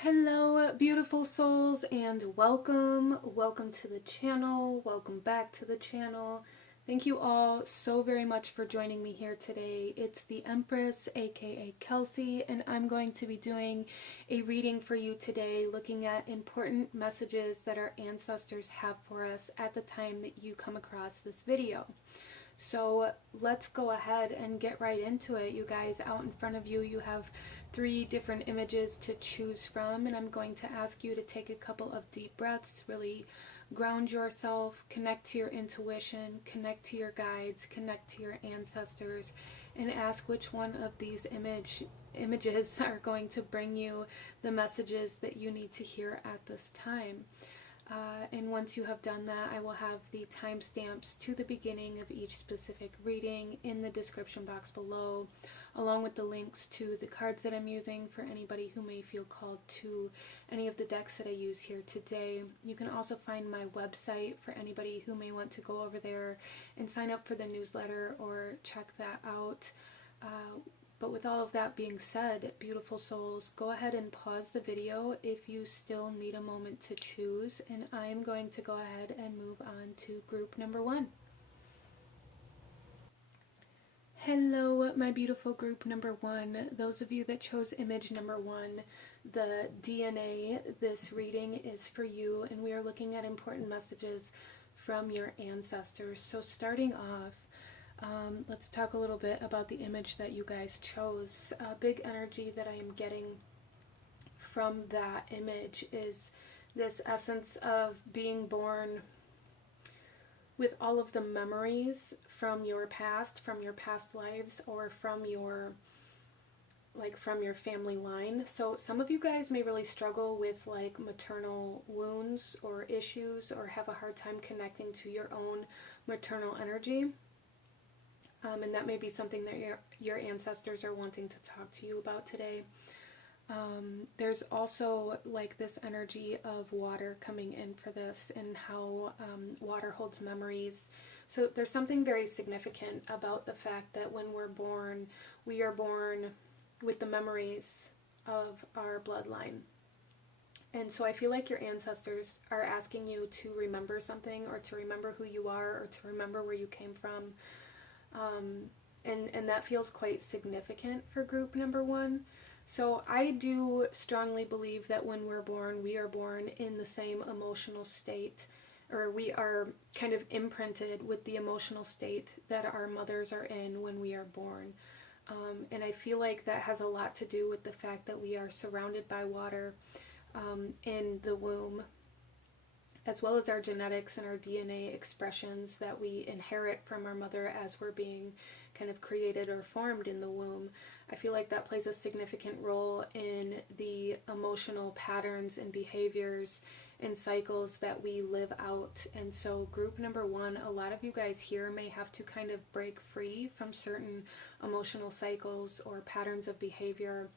Hello, beautiful souls, and welcome to the channel. Welcome back to the channel. Thank you all so very much for joining me here today. It's the Empress, aka Kelsey, and I'm going to be doing a reading for you today, looking at important messages that our ancestors have for us at the time that you come across this video. So let's go ahead and get right into it. You guys, out in front of you, you have 3 different images to choose from, and I'm going to ask you to take a couple of deep breaths, really ground yourself, connect to your intuition, connect to your guides, connect to your ancestors, and ask which one of these images are going to bring you the messages that you need to hear at this time. And once you have done that, I will have the timestamps to the beginning of each specific reading in the description box below, along with the links to the cards that I'm using for anybody who may feel called to any of the decks that I use here today. You can also find my website for anybody who may want to go over there and sign up for the newsletter or check that out. But with all of that being said, beautiful souls, go ahead and pause the video if you still need a moment to choose, and I'm going to go ahead and move on to group number 1. Hello, my beautiful group number 1. Those of you that chose image number 1, the DNA, this reading is for you, and we are looking at important messages from your ancestors. So starting off, let's talk a little bit about the image that you guys chose. A big energy that I am getting from that image is this essence of being born with all of the memories from your past lives, or from your family line. So some of you guys may really struggle with like maternal wounds or issues, or have a hard time connecting to your own maternal energy. And that may be something that your ancestors are wanting to talk to you about today. There's also like this energy of water coming in for this, and how water holds memories. So there's something very significant about the fact that when we're born, we are born with the memories of our bloodline. And so I feel like your ancestors are asking you to remember something, or to remember who you are, or to remember where you came from. And that feels quite significant for group number 1. So I do strongly believe that when we're born, we are born in the same emotional state, or we are kind of imprinted with the emotional state that our mothers are in when we are born. And I feel like that has a lot to do with the fact that we are surrounded by water in the womb, as well as our genetics and our DNA expressions that we inherit from our mother as we're being kind of created or formed in the womb. I feel like that plays a significant role in the emotional patterns and behaviors and cycles that we live out. And so group number 1, a lot of you guys here may have to kind of break free from certain emotional cycles or patterns of behavior,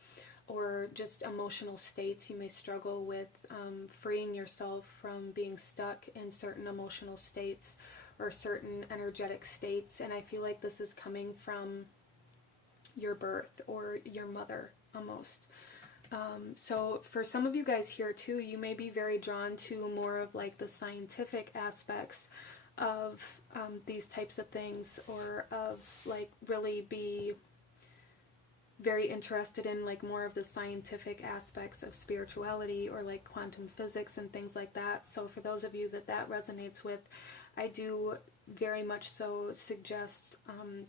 or just emotional states. You may struggle with freeing yourself from being stuck in certain emotional states or certain energetic states. And I feel like this is coming from your birth or your mother almost. So for some of you guys here too, you may be very drawn to more of like the scientific aspects of these types of things, or of like really be very interested in like more of the scientific aspects of spirituality, or like quantum physics and things like that. So for those of you that resonates with, I do very much so suggest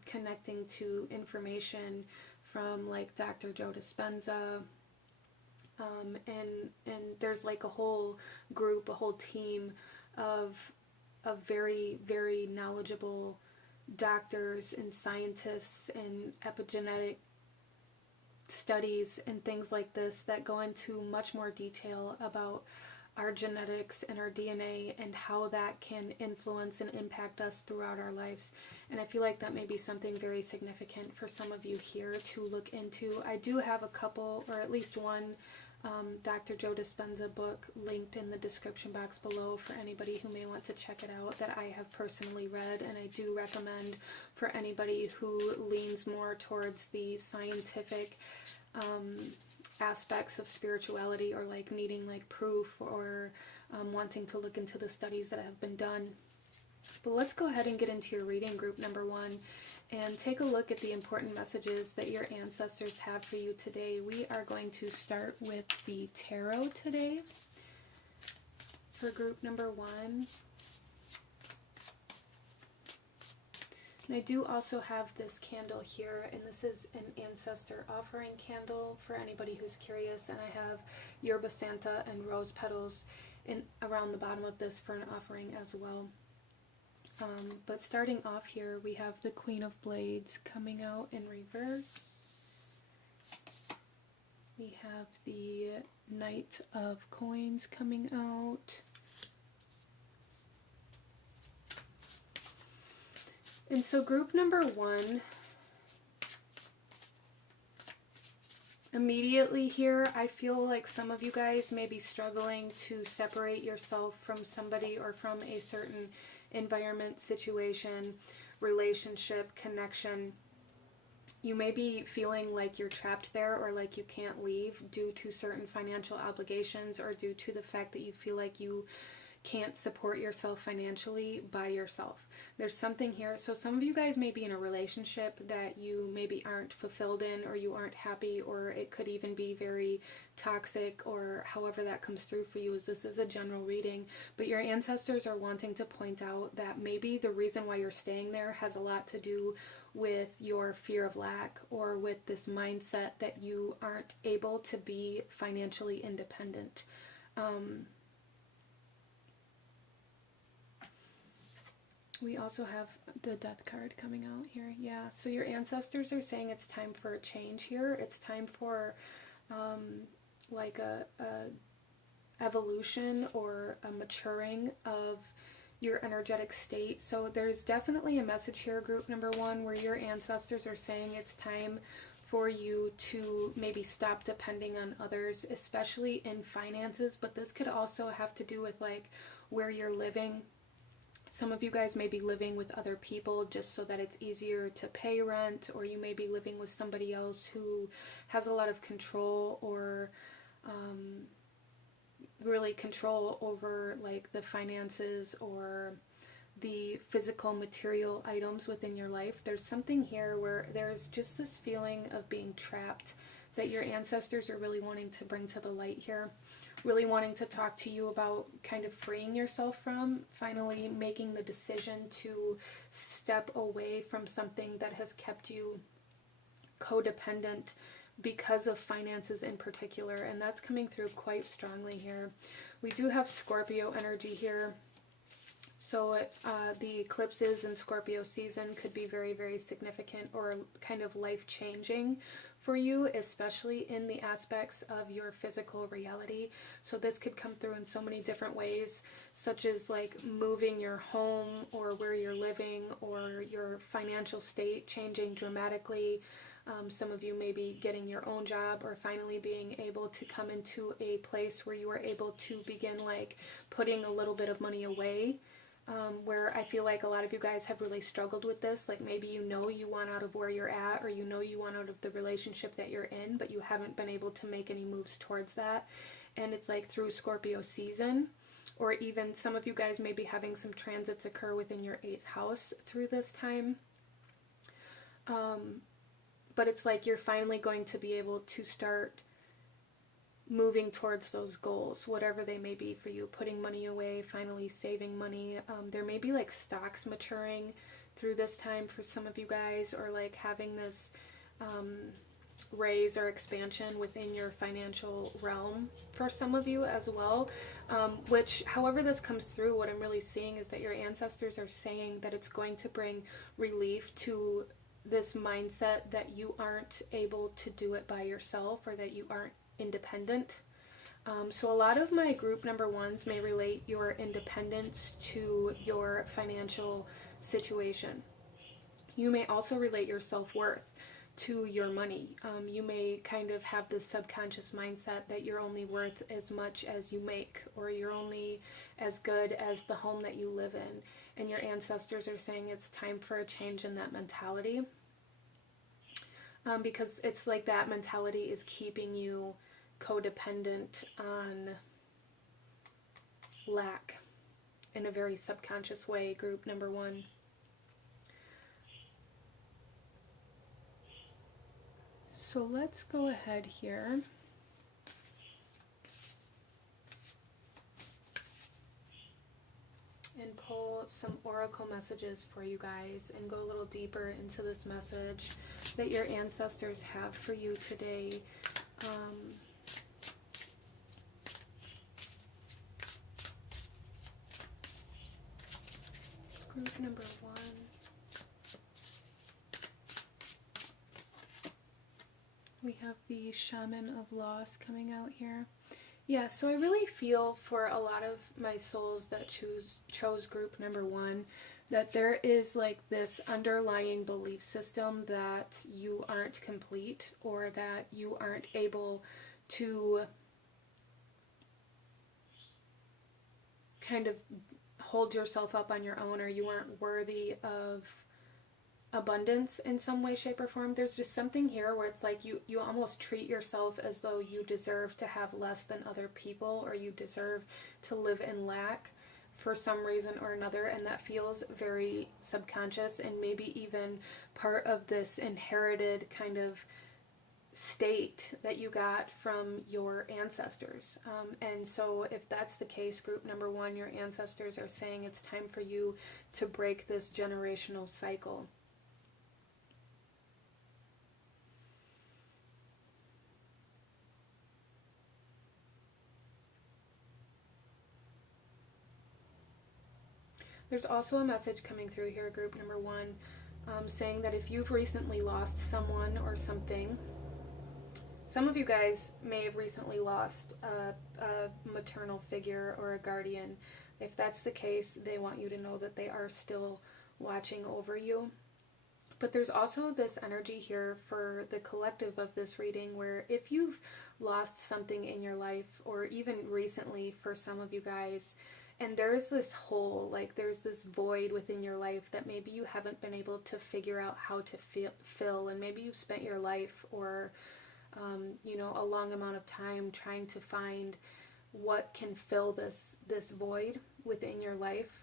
connecting to information from like Dr. Joe Dispenza, and there's like a whole group, a whole team of very, very knowledgeable doctors and scientists and epigenetic studies and things like this that go into much more detail about our genetics and our DNA, and how that can influence and impact us throughout our lives. And I feel like that may be something very significant for some of you here to look into. I do have a couple, or at least one, Dr. Joe Dispenza book linked in the description box below for anybody who may want to check it out, that I have personally read, and I do recommend for anybody who leans more towards the scientific aspects of spirituality, or like needing like proof, or wanting to look into the studies that have been done. But let's go ahead and get into your reading, group number 1, and take a look at the important messages that your ancestors have for you today. We are going to start with the tarot today for group number 1. And I do also have this candle here, and this is an ancestor offering candle for anybody who's curious, and I have yerba santa and rose petals around the bottom of this for an offering as well. But starting off here, we have the Queen of Blades coming out in reverse. We have the Knight of Coins coming out. And so group number 1, immediately here, I feel like some of you guys may be struggling to separate yourself from somebody or from a certain environment, situation, relationship, connection. You may be feeling like you're trapped there, or like you can't leave due to certain financial obligations, or due to the fact that you feel like you can't support yourself financially by yourself. There's something here. So some of you guys may be in a relationship that you maybe aren't fulfilled in, or you aren't happy, or it could even be very toxic, or however that comes through for you, as this is a general reading. But your ancestors are wanting to point out that maybe the reason why you're staying there has a lot to do with your fear of lack, or with this mindset that you aren't able to be financially independent. We also have the Death card coming out here. Yeah, so your ancestors are saying it's time for a change here. It's time for like a evolution, or a maturing of your energetic state. So there's definitely a message here, group number 1, where your ancestors are saying it's time for you to maybe stop depending on others, especially in finances. But this could also have to do with like where you're living. Some of you guys may be living with other people just so that it's easier to pay rent, or you may be living with somebody else who has a lot of control, or really control over like the finances or the physical material items within your life. There's something here where there's just this feeling of being trapped that your ancestors are really wanting to bring to the light here. Really wanting to talk to you about kind of freeing yourself from, finally making the decision to step away from something that has kept you codependent because of finances in particular. And that's coming through quite strongly here. We do have Scorpio energy here. So the eclipses in Scorpio season could be very, very significant, or kind of life-changing for you, especially in the aspects of your physical reality. So this could come through in so many different ways, such as like moving your home, or where you're living, or your financial state changing dramatically. Some of you may be getting your own job, or finally being able to come into a place where you are able to begin like putting a little bit of money away. Where I feel like a lot of you guys have really struggled with this. Like maybe you know you want out of where you're at, or you know you want out of the relationship that you're in, but you haven't been able to make any moves towards that. And it's like through Scorpio season, or even some of you guys may be having some transits occur within your 8th house through this time. But it's like you're finally going to be able to start moving towards those goals, whatever they may be for you, putting money away, finally saving money. There may be like stocks maturing through this time for some of you guys, or like having this raise or expansion within your financial realm for some of you as well. Which, however this comes through, what I'm really seeing is that your ancestors are saying that it's going to bring relief to this mindset that you aren't able to do it by yourself, or that you aren't independent. So a lot of my group number 1s may relate your independence to your financial situation. You may also relate your self-worth to your money. You may kind of have this subconscious mindset that you're only worth as much as you make, or you're only as good as the home that you live in. And your ancestors are saying it's time for a change in that mentality. Because it's like that mentality is keeping you codependent on lack in a very subconscious way, group number one. So let's go ahead here and pull some oracle messages for you guys and go a little deeper into this message that your ancestors have for you today. Group number one. We have the Shaman of Loss coming out here. Yeah, so I really feel for a lot of my souls that chose group number one, that there is like this underlying belief system that you aren't complete, or that you aren't able to kind of hold yourself up on your own, or you aren't worthy of abundance in some way, shape, or form. There's just something here where it's like you almost treat yourself as though you deserve to have less than other people, or you deserve to live in lack for some reason or another, and that feels very subconscious and maybe even part of this inherited kind of state that you got from your ancestors. And so if that's the case, group number one, your ancestors are saying it's time for you to break this generational cycle. There's also a message coming through here, group number one, saying that if you've recently lost someone or something, some of you guys may have recently lost a maternal figure or a guardian. If that's the case, they want you to know that they are still watching over you. But there's also this energy here for the collective of this reading where if you've lost something in your life, or even recently for some of you guys, and there's this hole, like there's this void within your life that maybe you haven't been able to figure out how to fill, and maybe you've spent your life or a long amount of time trying to find what can fill this void within your life.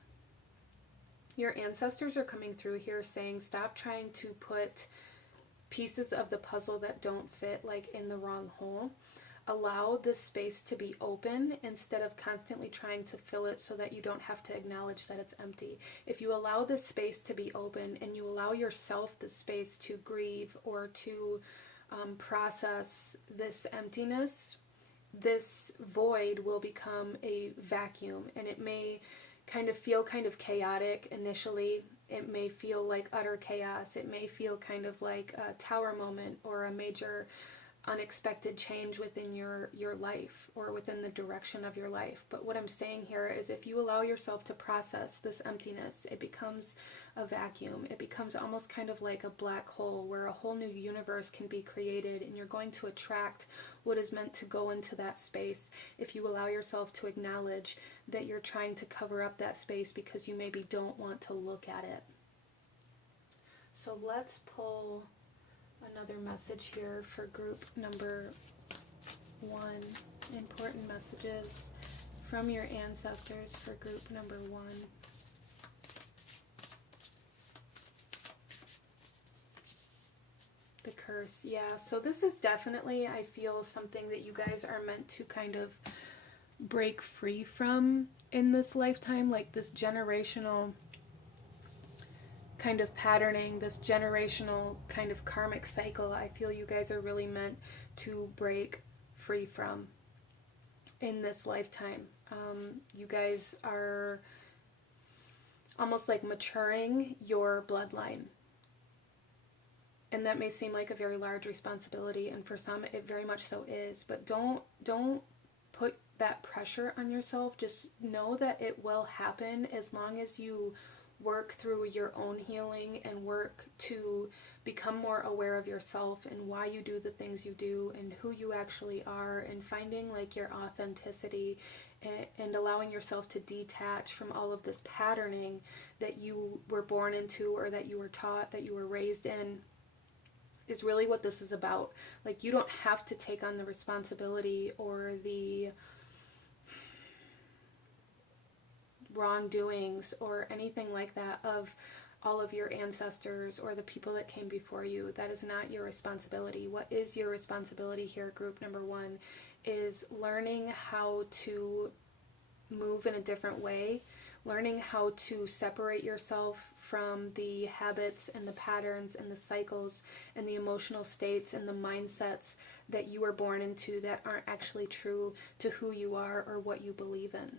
Your ancestors are coming through here saying stop trying to put pieces of the puzzle that don't fit like in the wrong hole. Allow this space to be open instead of constantly trying to fill it so that you don't have to acknowledge that it's empty. If you allow this space to be open and you allow yourself the space to grieve or to process this emptiness, this void will become a vacuum, and it may feel kind of chaotic initially. It may feel like utter chaos. It may feel kind of like a tower moment or a major unexpected change within your life or within the direction of your life. But what I'm saying here is if you allow yourself to process this emptiness, it becomes a vacuum. It becomes almost kind of like a black hole where a whole new universe can be created, and you're going to attract what is meant to go into that space if you allow yourself to acknowledge that you're trying to cover up that space because you maybe don't want to look at it. So let's pull another message here for group number one. Important messages from your ancestors for group number one. The curse. Yeah, so this is definitely, I feel, something that you guys are meant to kind of break free from in this lifetime, like this generational kind of patterning, this generational kind of karmic cycle. I feel you guys are really meant to break free from in this lifetime. You guys are almost like maturing your bloodline. And that may seem like a very large responsibility, and for some it very much so is, but don't put that pressure on yourself. Just know that it will happen as long as you work through your own healing and work to become more aware of yourself and why you do the things you do and who you actually are, and finding like your authenticity and allowing yourself to detach from all of this patterning that you were born into or that you were taught, that you were raised in. is really what this is about. Like, you don't have to take on the responsibility or the wrongdoings or anything like that of all of your ancestors or the people that came before you. That is not your responsibility. What is your responsibility here, group number one, is learning how to move in a different way, learning how to separate yourself from the habits and the patterns and the cycles and the emotional states and the mindsets that you were born into that aren't actually true to who you are or what you believe in.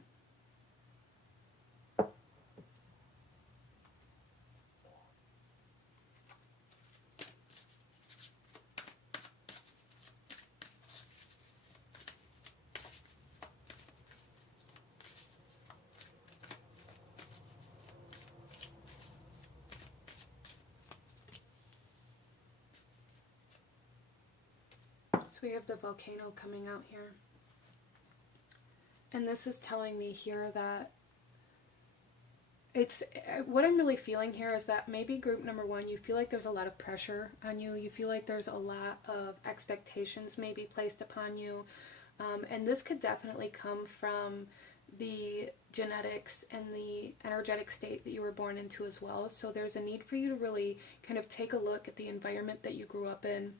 We have the volcano coming out here. And this is telling me here that it's, what I'm really feeling here is that maybe group number one, you feel like there's a lot of pressure on you. You feel like there's a lot of expectations maybe placed upon you. And this could definitely come from the genetics and the energetic state that you were born into as well. So there's a need for you to really kind of take a look at the environment that you grew up in.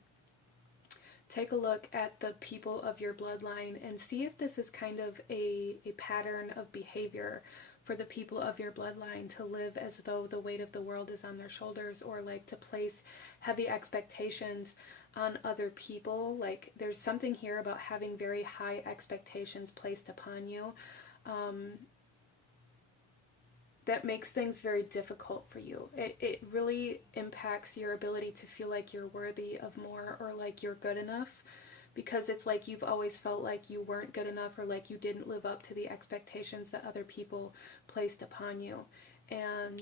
Take a look at the people of your bloodline and see if this is kind of a pattern of behavior for the people of your bloodline to live as though the weight of the world is on their shoulders, or like to place heavy expectations on other people. Like, there's something here about having very high expectations placed upon you that makes things very difficult for you. It really impacts your ability to feel like you're worthy of more or like you're good enough, because it's like you've always felt like you weren't good enough or like you didn't live up to the expectations that other people placed upon you. And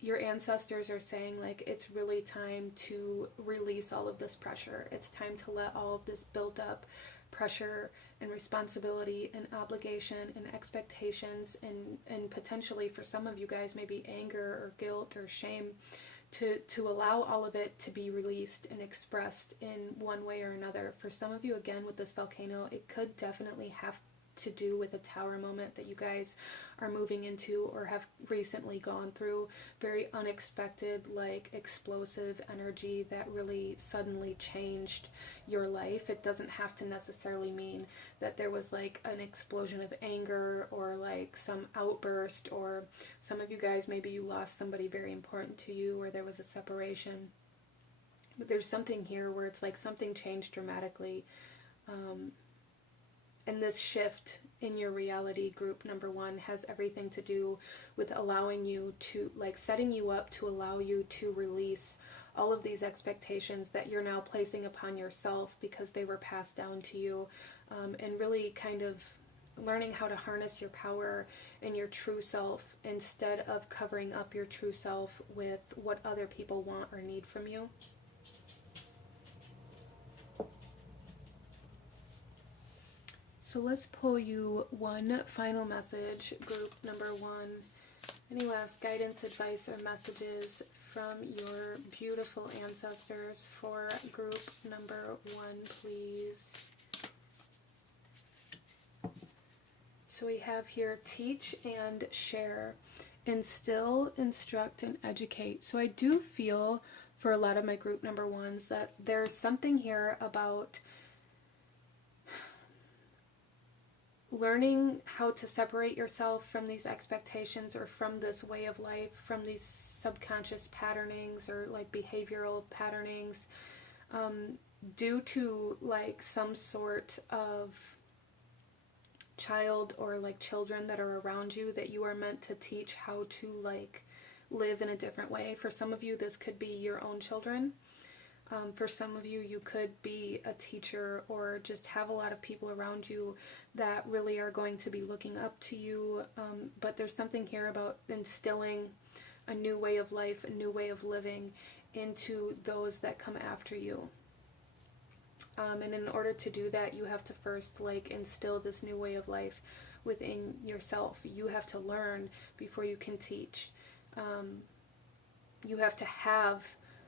your ancestors are saying, like, it's really time to release all of this pressure. It's time to let all of this built up pressure and responsibility and obligation and expectations and potentially for some of you guys maybe anger or guilt or shame to allow all of it to be released and expressed in one way or another. For some of you, again, with this volcano, it could definitely have to do with a tower moment that you guys are moving into or have recently gone through. Very unexpected, like explosive energy that really suddenly changed your life. It doesn't have to necessarily mean that there was like an explosion of anger or like some outburst, or some of you guys, maybe you lost somebody very important to you or there was a separation. But there's something here where it's like something changed dramatically. And this shift in your reality, group number one, has everything to do with allowing you to, like, setting you up to allow you to release all of these expectations that you're now placing upon yourself because they were passed down to you, and really kind of learning how to harness your power and your true self instead of covering up your true self with what other people want or need from you. So let's pull you one final message, group number one. Any last guidance, advice, or messages from your beautiful ancestors for group number one, please? So we have here teach and share, instill, instruct, and educate. So I do feel for a lot of my group number ones that there's something here about learning how to separate yourself from these expectations or from this way of life, from these subconscious patternings or like behavioral patternings, due to like some sort of child or like children that are around you that you are meant to teach how to like live in a different way. For some of you, this could be your own children. For some of you, you could be a teacher or just have a lot of people around you that really are going to be looking up to you. But there's something here about instilling a new way of life, a new way of living into those that come after you. And in order to do that, you have to first like instill this new way of life within yourself. You have to learn before you can teach. You have to have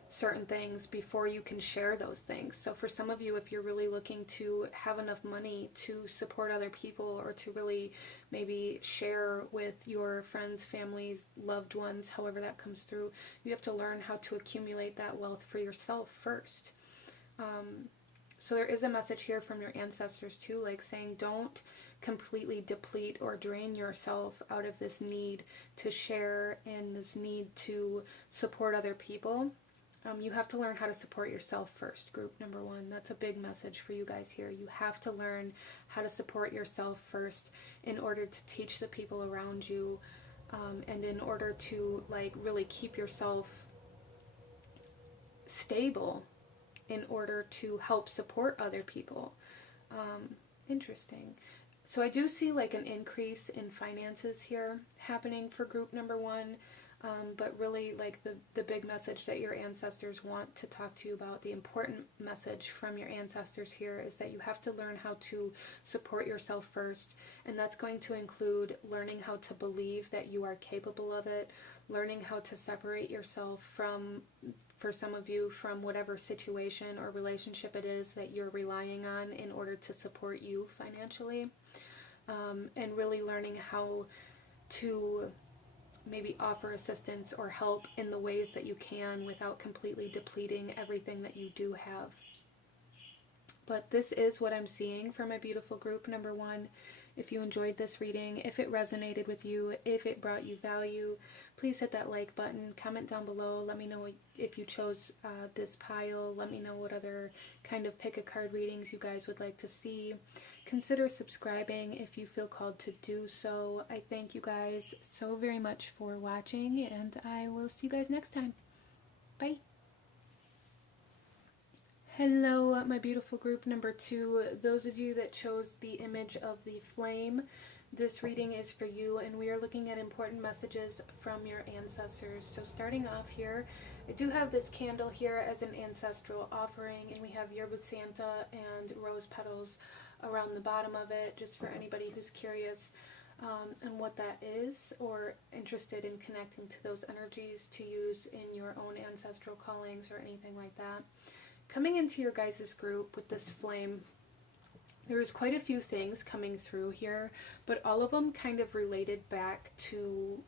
certain things before you can share those things. So for some of you, if you're really looking to have enough money to support other people, or to really maybe share with your friends, families, loved ones, however that comes through, you have to learn how to accumulate that wealth for yourself first. So there is a message here from your ancestors too, like saying don't completely deplete or drain yourself out of this need to share and this need to support other people. You have to learn how to support yourself first, group number 1. That's a big message for you guys here. You have to learn how to support yourself first in order to teach the people around you, and in order to like really keep yourself stable in order to help support other people. Interesting. So I do see like an increase in finances here happening for group number 1. But really, like the big message that your ancestors want to talk to you about, the important message from your ancestors here, is that you have to learn how to support yourself first. And that's going to include learning how to believe that you are capable of it, learning how to separate yourself from, for some of you, from whatever situation or relationship it is that you're relying on in order to support you financially. And really learning how to maybe offer assistance or help in the ways that you can without completely depleting everything that you do have. But this is what I'm seeing for my beautiful group number 1. If you enjoyed this reading, if it resonated with you, if it brought you value, please hit that like button, comment down below, let me know if you chose this pile, let me know what other kind of pick a card readings you guys would like to see. Consider subscribing if you feel called to do so. I thank you guys so very much for watching, and I will see you guys next time. Bye! Hello, my beautiful group number 2. Those of you that chose the image of the flame, this reading is for you, and we are looking at important messages from your ancestors. So starting off here, I do have this candle here as an ancestral offering, and we have Yerba Santa and rose petals around the bottom of it, just for anybody who's curious and what that is, or interested in connecting to those energies to use in your own ancestral callings or anything like that. Coming into your guys' group with this flame, there was quite a few things coming through here, but all of them kind of related back to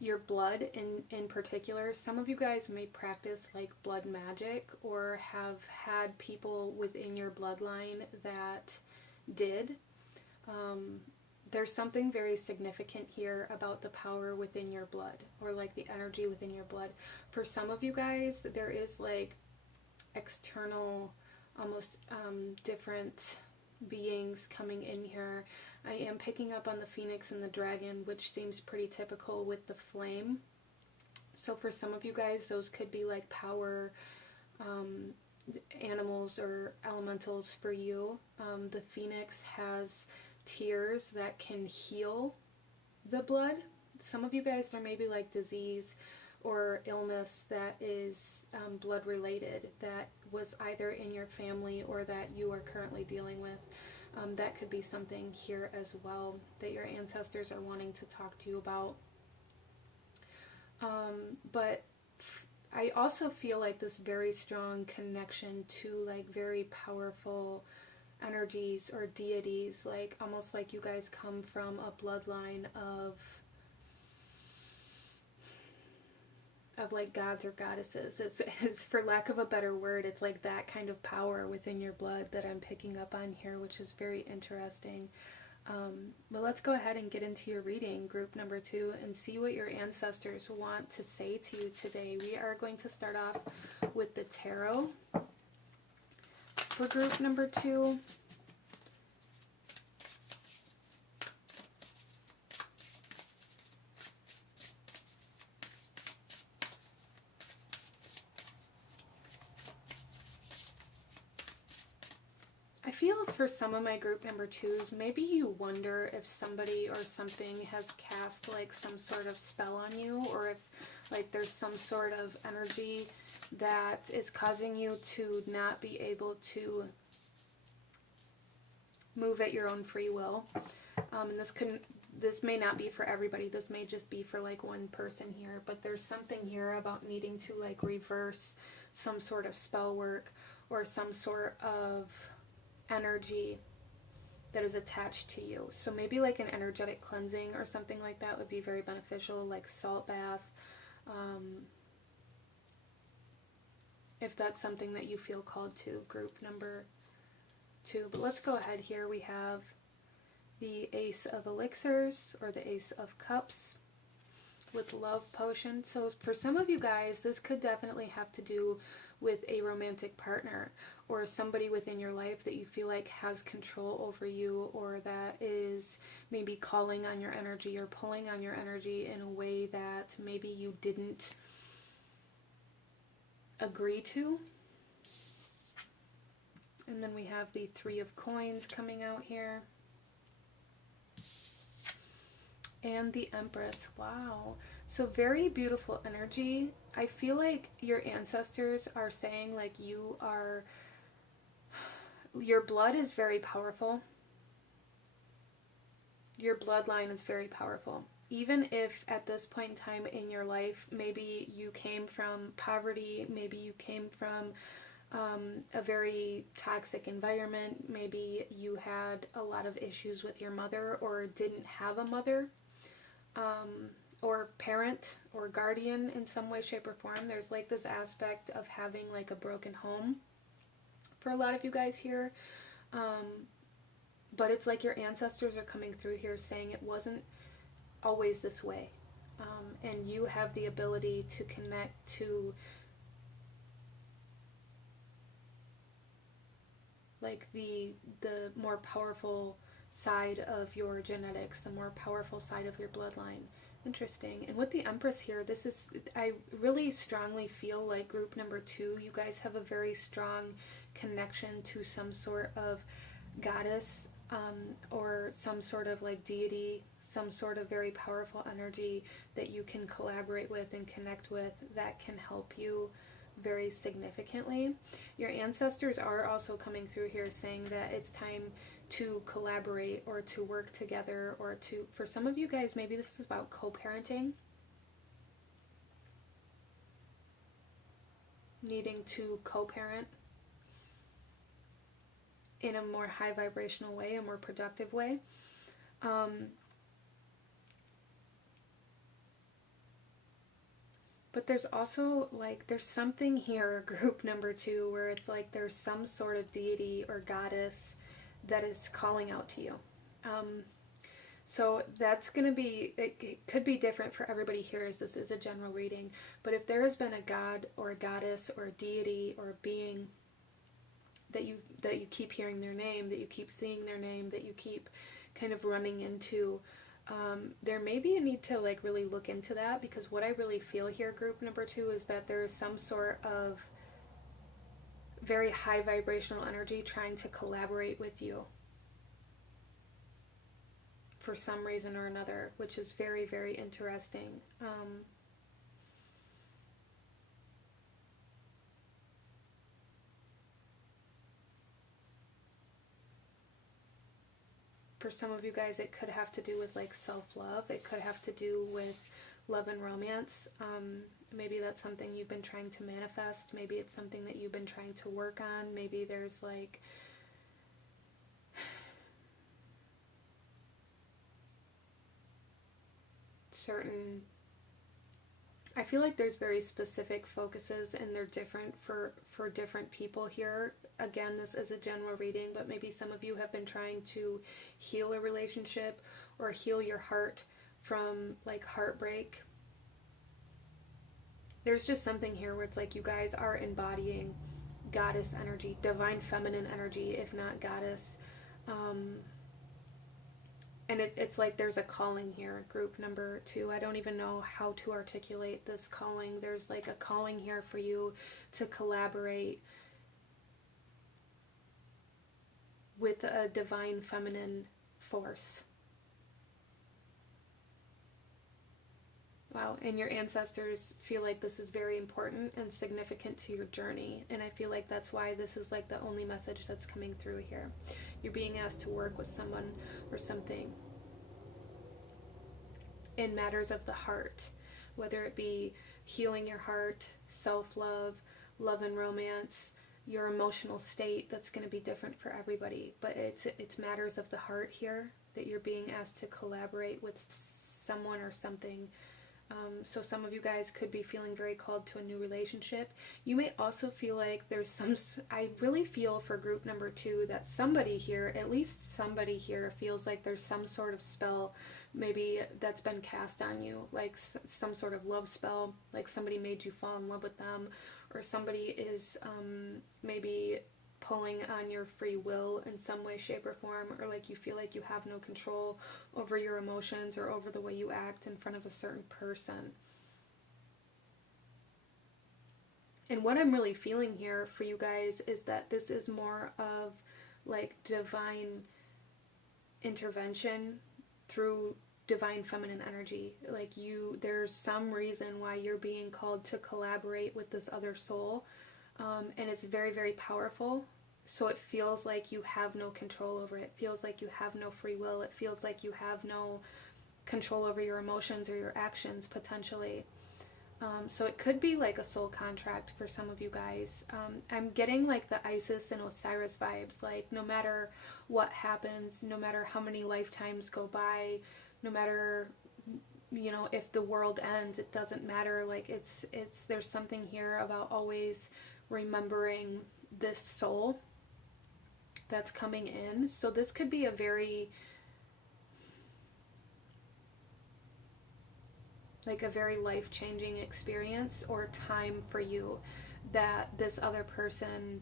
your blood in particular. Some of you guys may practice like blood magic, or have had people within your bloodline that did. There's something very significant here about the power within your blood, or like the energy within your blood. For some of you guys, there is like external, almost different beings coming in here. I am picking up on the phoenix and the dragon, which seems pretty typical with the flame. So for some of you guys, those could be like power animals or elementals for you. The phoenix has tears that can heal the blood. Some of you guys, there may be like disease or illness that is blood related, that was either in your family or that you are currently dealing with. That could be something here as well that your ancestors are wanting to talk to you about. But I also feel like this very strong connection to like very powerful energies or deities, like almost like you guys come from a bloodline of like gods or goddesses. It's for lack of a better word, it's like that kind of power within your blood that I'm picking up on here, which is very interesting. But let's go ahead and get into your reading, group number 2, and see what your ancestors want to say to you today. We are going to start off with the tarot for group number 2. I feel for some of my group number 2s, maybe you wonder if somebody or something has cast like some sort of spell on you, or if like there's some sort of energy that is causing you to not be able to move at your own free will. And this may not be for everybody. This may just be for like one person here, but there's something here about needing to like reverse some sort of spell work or some sort of energy that is attached to you. So maybe like an energetic cleansing or something like that would be very beneficial, like salt bath. If that's something that you feel called to, group number 2. But let's go ahead here. We have the Ace of Elixirs, or the Ace of Cups, with Love Potion. So for some of you guys, this could definitely have to do with a romantic partner or somebody within your life that you feel like has control over you, or that is maybe calling on your energy or pulling on your energy in a way that maybe you didn't agree to. And then we have the Three of Coins coming out here. And the Empress. Wow. So very beautiful energy. I feel like your ancestors are saying like your blood is very powerful. Your bloodline is very powerful. Even if at this point in time in your life, maybe you came from poverty, maybe you came from a very toxic environment, maybe you had a lot of issues with your mother or didn't have a mother, or parent or guardian in some way, shape, or form. There's like this aspect of having like a broken home for a lot of you guys here. But it's like your ancestors are coming through here saying it wasn't always this way. And you have the ability to connect to like the more powerful side of your genetics, the more powerful side of your bloodline. Interesting. And with the Empress here, I really strongly feel like group number 2, you guys have a very strong connection to some sort of goddess, or some sort of like deity, some sort of very powerful energy that you can collaborate with and connect with that can help you very significantly. Your ancestors are also coming through here saying that it's time to collaborate or to work together, or to, for some of you guys, maybe this is about co-parenting, needing to co-parent in a more high vibrational way, a more productive way. But there's also like, there's something here, group number 2, where it's like there's some sort of deity or goddess that is calling out to you. So that's going to be, it could be different for everybody here, as this is a general reading. But if there has been a god or a goddess or a deity or a being that you keep hearing their name, that you keep seeing their name, that you keep kind of running into, there may be a need to like really look into that, because what I really feel here, group number 2, is that there is some sort of very high vibrational energy trying to collaborate with you for some reason or another, which is very, very interesting. For some of you guys, it could have to do with like self-love. It could have to do with love and romance. Maybe that's something you've been trying to manifest. Maybe it's something that you've been trying to work on. Maybe there's like certain, I feel like there's very specific focuses, and they're different for different people here. Again, this is a general reading, but maybe some of you have been trying to heal a relationship or heal your heart from like heartbreak. There's just something here where it's like you guys are embodying goddess energy, divine feminine energy, if not goddess. And it's like there's a calling here, group number 2. I don't even know how to articulate this calling. There's like a calling here for you to collaborate with a divine feminine force. Wow, and your ancestors feel like this is very important and significant to your journey, and I feel like that's why this is like the only message that's coming through here. You're being asked to work with someone or something in matters of the heart, whether it be healing your heart, self-love, love and romance, your emotional state. That's going to be different for everybody, but it's matters of the heart here that you're being asked to collaborate with someone or something. So some of you guys could be feeling very called to a new relationship. You may also feel like there's I really feel for group number 2 that somebody here, at least somebody here, feels like there's some sort of spell maybe that's been cast on you, like some sort of love spell, like somebody made you fall in love with them, or somebody is maybe pulling on your free will in some way, shape, or form, or like you feel like you have no control over your emotions or over the way you act in front of a certain person. And what I'm really feeling here for you guys is that this is more of like divine intervention through divine feminine energy. Like there's some reason why you're being called to collaborate with this other soul. And it's very, very powerful. So it feels like you have no control over it. It feels like you have no free will. It feels like you have no control over your emotions or your actions, potentially. So it could be like a soul contract for some of you guys. I'm getting like the Isis and Osiris vibes. Like no matter what happens, no matter how many lifetimes go by, no matter, you know, if the world ends, it doesn't matter. Like there's something here about always remembering this soul that's coming in. So this could be a very life-changing experience or time for you, that this other person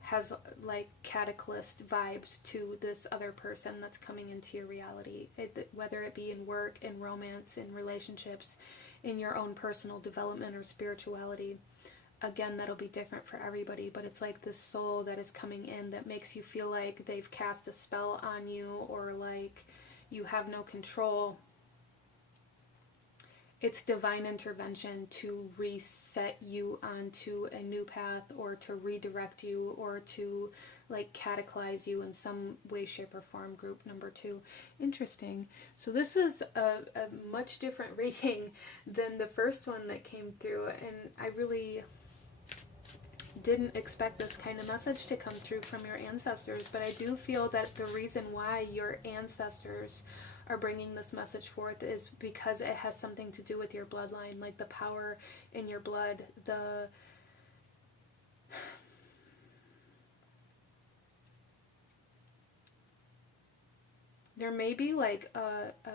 has like cataclysm vibes to this other person that's coming into your reality, whether it be in work, in romance, in relationships, in your own personal development or spirituality. Again, that'll be different for everybody, but it's like this soul that is coming in that makes you feel like they've cast a spell on you, or like you have no control. It's divine intervention to reset you onto a new path, or to redirect you, or to like cataclysm you in some way, shape, or form, group number 2. Interesting. So this is a much different reading than the first one that came through, and I really didn't expect this kind of message to come through from your ancestors, but I do feel that the reason why your ancestors are bringing this message forth is because it has something to do with your bloodline, like the power in your blood, there may be like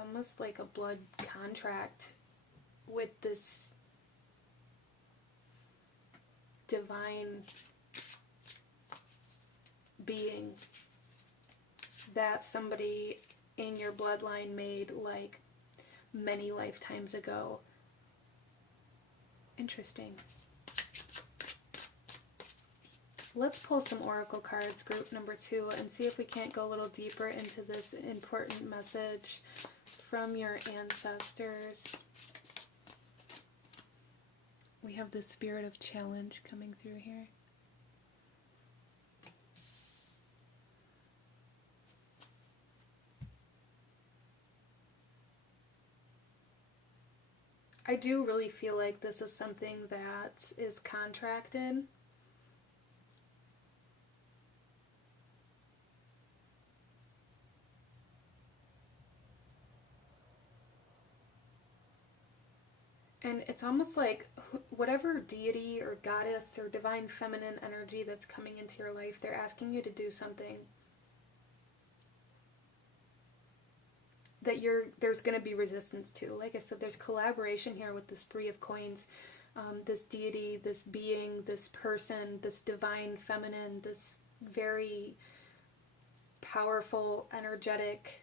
almost like a blood contract with this divine being that somebody in your bloodline made like many lifetimes ago. Interesting. Let's pull some oracle cards, group number 2, and see if we can't go a little deeper into this important message from your ancestors. We have the spirit of challenge coming through here. I do really feel like this is something that is contracted. And it's almost like whatever deity or goddess or divine feminine energy that's coming into your life, they're asking you to do something that there's going to be resistance to. Like I said, there's collaboration here with this 3 of coins, this deity, this being, this person, this divine feminine, this very powerful, energetic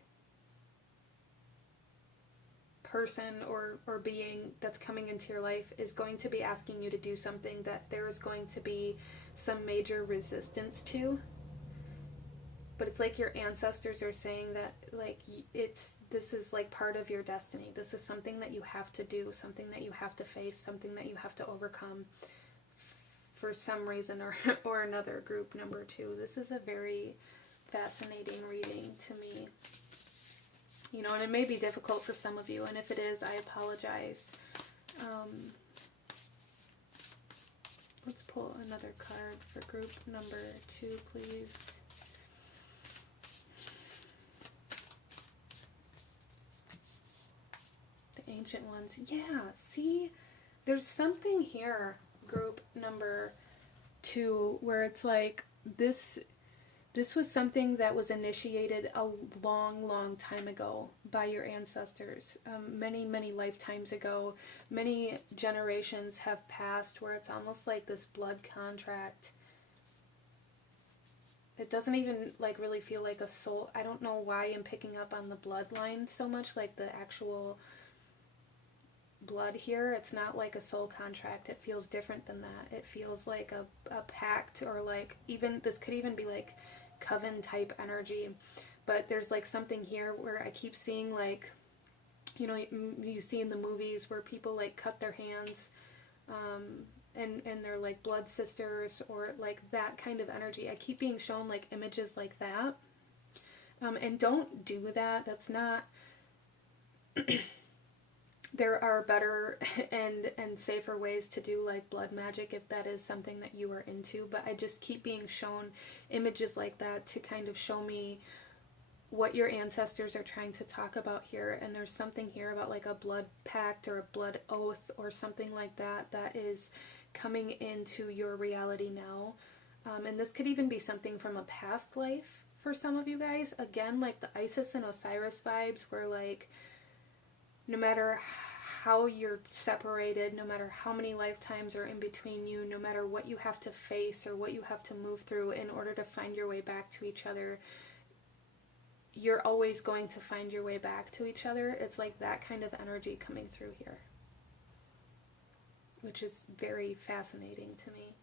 person or being that's coming into your life is going to be asking you to do something that there is going to be some major resistance to. But it's like your ancestors are saying that like this is like part of your destiny. This is something that you have to do, something that you have to face, something that you have to overcome for some reason or another, group number 2. This is a very fascinating reading to me. You know, and it may be difficult for some of you, and if it is, I apologize. Let's pull another card for group number 2, please. The Ancient Ones. Yeah, see? There's something here, group number 2, where it's like this was something that was initiated a long, long time ago by your ancestors. Many, many lifetimes ago. Many generations have passed where it's almost like this blood contract. It doesn't even like really feel like a soul. I don't know why I'm picking up on the bloodline so much, like the actual blood here. It's not like a soul contract. It feels different than that. It feels like a pact, or like even, this could even be like coven type energy. But there's like something here where I keep seeing, like, you know, you see in the movies where people like cut their hands, and they're like blood sisters, or like that kind of energy. I keep being shown like images like that. And don't do that. That's not there are better and safer ways to do like blood magic if that is something that you are into, but I just keep being shown images like that to kind of show me what your ancestors are trying to talk about here. And there's something here about like a blood pact or a blood oath or something like that that is coming into your reality now. And this could even be something from a past life for some of you guys. Again, like the Isis and Osiris vibes, where like no matter how you're separated, no matter how many lifetimes are in between you, no matter what you have to face or what you have to move through in order to find your way back to each other, you're always going to find your way back to each other. It's like that kind of energy coming through here, which is very fascinating to me.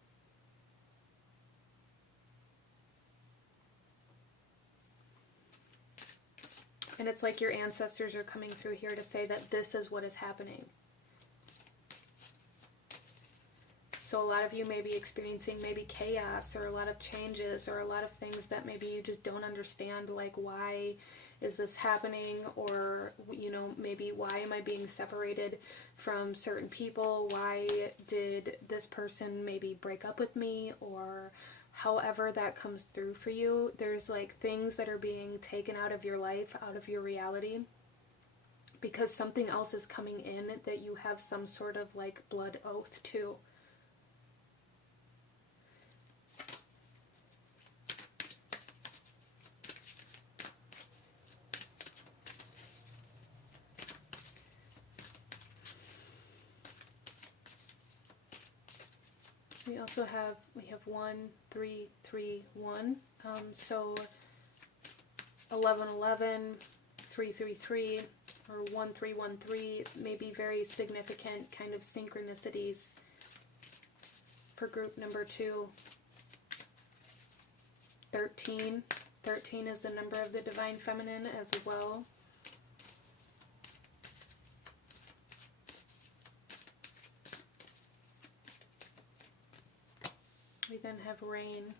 And it's like your ancestors are coming through here to say that this is what is happening. So a lot of you may be experiencing maybe chaos or a lot of changes or a lot of things that maybe you just don't understand, like why is this happening, or, you know, maybe why am I being separated from certain people? Why did this person maybe break up with me, or however that comes through for you. There's like things that are being taken out of your life, out of your reality, because something else is coming in that you have some sort of like blood oath to. We also have, 1, 3, 3, 1. So 11, 11, 3, 3, 3, or 1, 3, 1, 3 may be very significant kind of synchronicities for group number 2. 13. 13 is the number of the Divine Feminine as well. We then have rain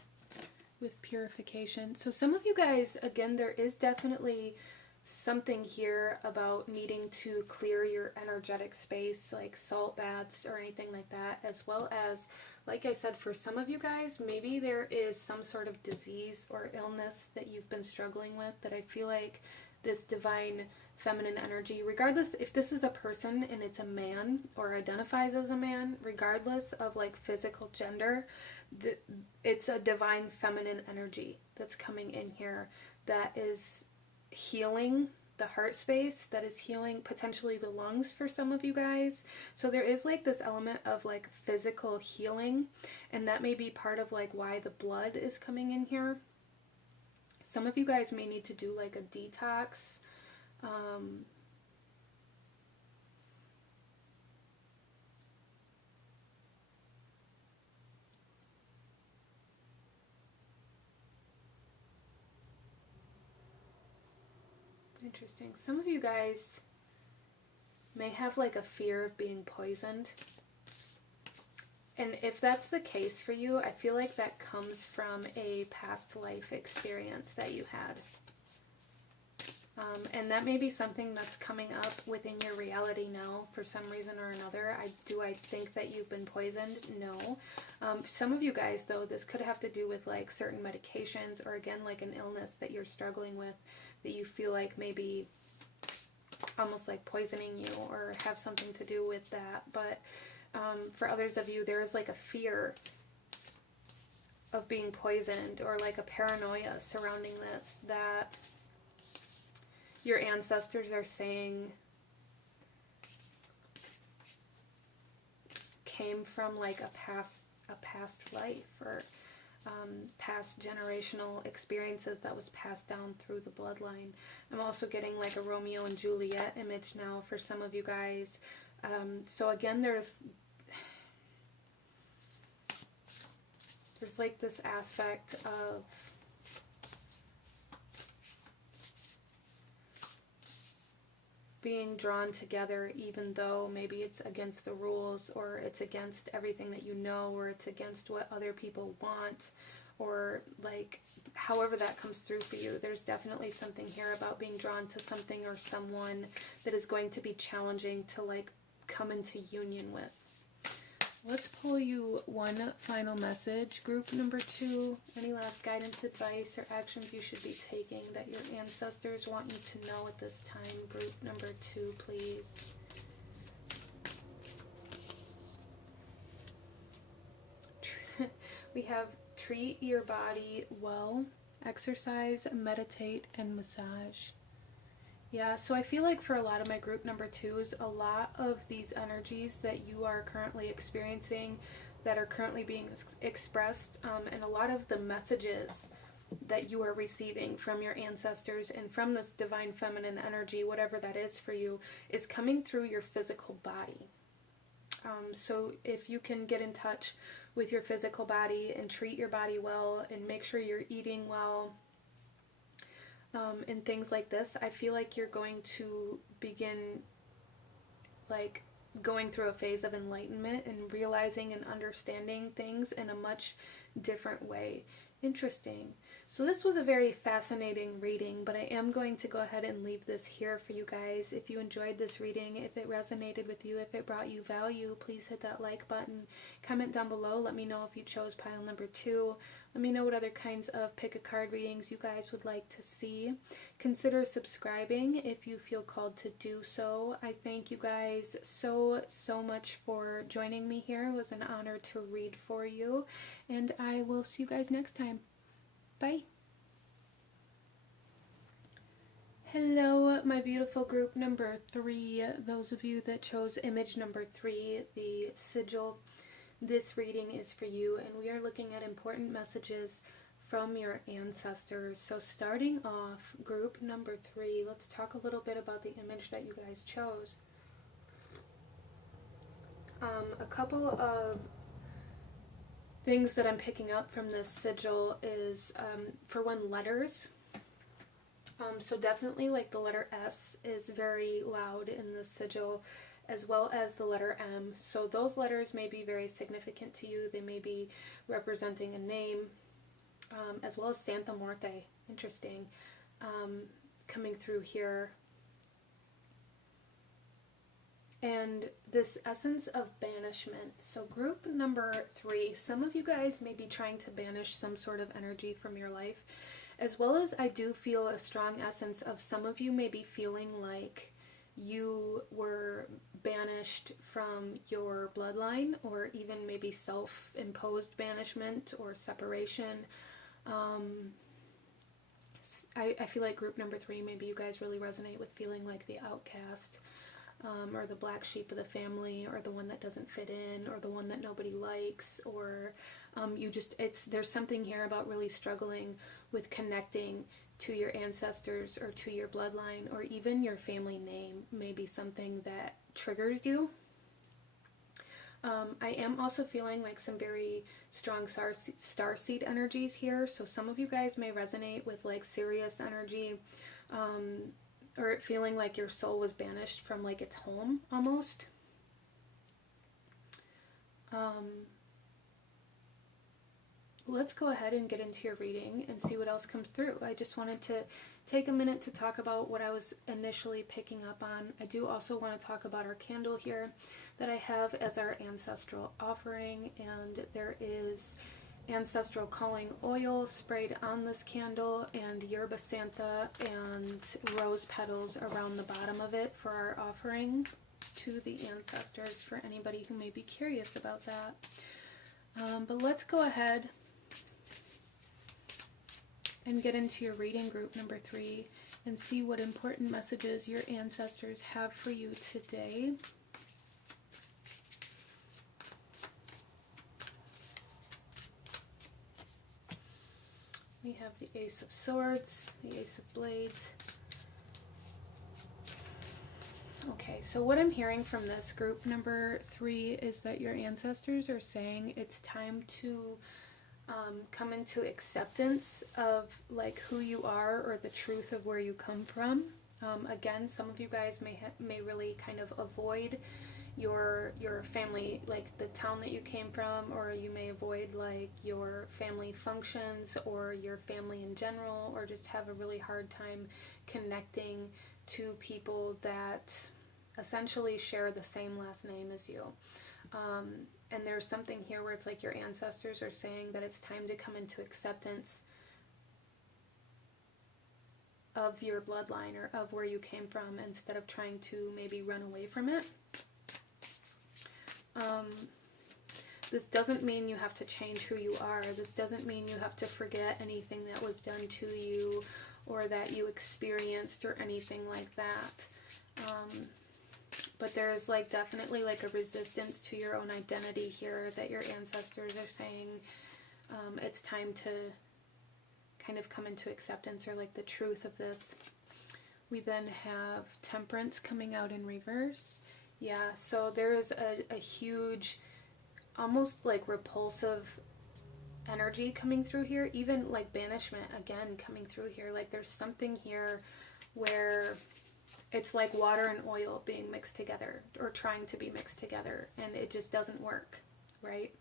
with purification. So some of you guys, again, there is definitely something here about needing to clear your energetic space, like salt baths or anything like that, as well as, like I said, for some of you guys, maybe there is some sort of disease or illness that you've been struggling with, that I feel like this divine feminine energy, regardless if this is a person and it's a man or identifies as a man, regardless of like physical gender, it's a divine feminine energy that's coming in here that is healing the heart space, that is healing potentially the lungs for some of you guys. So there is like this element of like physical healing, and that may be part of like why the blood is coming in here. Some of you guys may need to do like a detox. Interesting. Some of you guys may have like a fear of being poisoned. And if that's the case for you, I feel like that comes from a past life experience that you had. And that may be something that's coming up within your reality now for some reason or another. I think that you've been poisoned? No. Some of you guys, though, this could have to do with like certain medications, or again, like an illness that you're struggling with that you feel like maybe almost like poisoning you or have something to do with that. But for others of you, there is like a fear of being poisoned, or like a paranoia surrounding this, that your ancestors are saying came from like a past life, or past generational experiences that was passed down through the bloodline. I'm also getting like a Romeo and Juliet image now for some of you guys. So again, there's like this aspect of being drawn together, even though maybe it's against the rules, or it's against everything that you know, or it's against what other people want, or like however that comes through for you. There's definitely something here about being drawn to something or someone that is going to be challenging to like come into union with. Let's pull you one final message. Group number 2, any last guidance, advice, or actions you should be taking that your ancestors want you to know at this time. Group number 2, please. We have treat your body well, exercise, meditate, and massage. Yeah, so I feel like for a lot of my group number 2s, a lot of these energies that you are currently experiencing, that are currently being expressed, and a lot of the messages that you are receiving from your ancestors and from this divine feminine energy, whatever that is for you, is coming through your physical body. So if you can get in touch with your physical body and treat your body well and make sure you're eating well, and things like this, I feel like you're going to begin like going through a phase of enlightenment and realizing and understanding things in a much different way. Interesting. So this was a very fascinating reading, but I am going to go ahead and leave this here for you guys. If you enjoyed this reading, if it resonated with you, if it brought you value, please hit that like button. Comment down below. Let me know if you chose pile number 2. Let me know what other kinds of pick a card readings you guys would like to see. Consider subscribing if you feel called to do so. I thank you guys so much for joining me here. It was an honor to read for you, and I will see you guys next time. Bye. Hello, my beautiful group number 3. Those of you that chose image number 3, the sigil, this reading is for you, and we are looking at important messages from your ancestors. So starting off, group number 3, let's talk a little bit about the image that you guys chose. A couple of things that I'm picking up from this sigil is, for one, letters. So definitely like the letter S is very loud in the sigil, as well as the letter M. So those letters may be very significant to you. They may be representing a name, as well as Santa Muerte. Interesting. Coming through here. And this essence of banishment. So group number 3, some of you guys may be trying to banish some sort of energy from your life, as well as I do feel a strong essence of some of you may be feeling like you were banished from your bloodline, or even maybe self-imposed banishment or separation. I feel like group number 3, maybe you guys really resonate with feeling like the outcast, or the black sheep of the family, or the one that doesn't fit in, or the one that nobody likes, or there's something here about really struggling with connecting to your ancestors or to your bloodline, or even your family name may be something that triggers you. I am also feeling like some very strong starseed energies here, so some of you guys may resonate with like Sirius energy, or feeling like your soul was banished from like its home almost. let's go ahead and get into your reading and see what else comes through. I just wanted to take a minute to talk about what I was initially picking up on. I do also want to talk about our candle here that I have as our ancestral offering, and there is ancestral calling oil sprayed on this candle and yerba santa and rose petals around the bottom of it for our offering to the ancestors, for anybody who may be curious about that. But let's go ahead and get into your reading, group number 3, and see what important messages your ancestors have for you today. We have the Ace of Swords, the Ace of Blades. Okay, so what I'm hearing from this group number 3 is that your ancestors are saying it's time to come into acceptance of like who you are, or the truth of where you come from. Again, some of you guys may really kind of avoid your family, like the town that you came from, or you may avoid like your family functions or your family in general, or just have a really hard time connecting to people that essentially share the same last name as you. And there's something here where it's like your ancestors are saying that it's time to come into acceptance of your bloodline or of where you came from, instead of trying to maybe run away from it. This doesn't mean you have to change who you are. This doesn't mean you have to forget anything that was done to you or that you experienced or anything like that. But there's like definitely like a resistance to your own identity here that your ancestors are saying it's time to kind of come into acceptance, or like the truth of this. We then have Temperance coming out in reverse. Yeah, so there is a huge, almost like repulsive energy coming through here, even like banishment again coming through here. Like there's something here where it's like water and oil being mixed together, or trying to be mixed together, and it just doesn't work, right?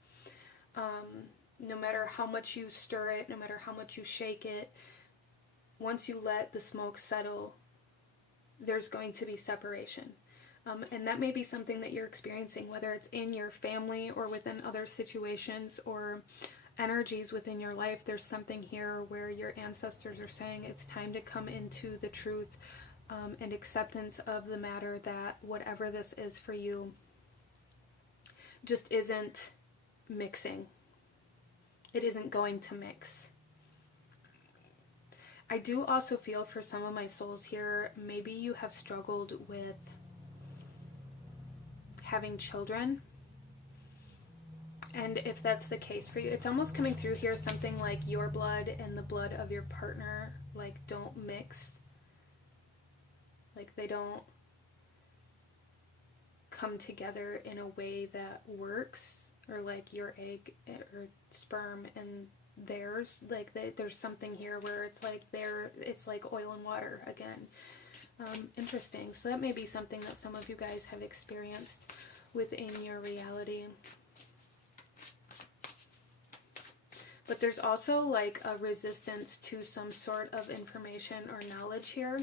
No matter how much you stir it, no matter how much you shake it, once you let the smoke settle, there's going to be separation. And that may be something that you're experiencing, whether it's in your family or within other situations or energies within your life. There's something here where your ancestors are saying it's time to come into the truth and acceptance of the matter, that whatever this is for you just isn't mixing. It isn't going to mix. I do also feel for some of my souls here, maybe you have struggled with having children. And if that's the case for you, it's almost coming through here something like your blood and the blood of your partner like don't mix. Like they don't come together in a way that works, or like your egg or sperm and theirs, like there's something here where it's like it's like oil and water again. Interesting. So that may be something that some of you guys have experienced within your reality. But there's also like a resistance to some sort of information or knowledge here.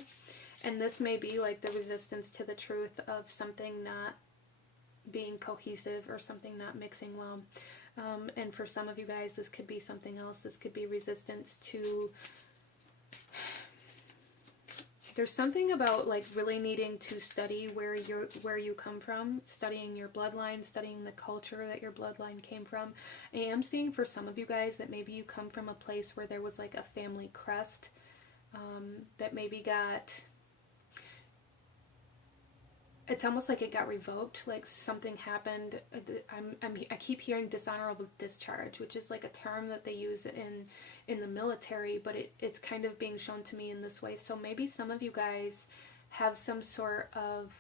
And this may be like the resistance to the truth of something not being cohesive or something not mixing well. And for some of you guys, this could be something else. This could be resistance to... There's something about like really needing to study where you come from, studying your bloodline, studying the culture that your bloodline came from. I am seeing for some of you guys that maybe you come from a place where there was like a family crest that maybe got... It's almost like it got revoked, like something happened. I keep hearing dishonorable discharge, which is like a term that they use in the military, but it's kind of being shown to me in this way. So maybe some of you guys have some sort of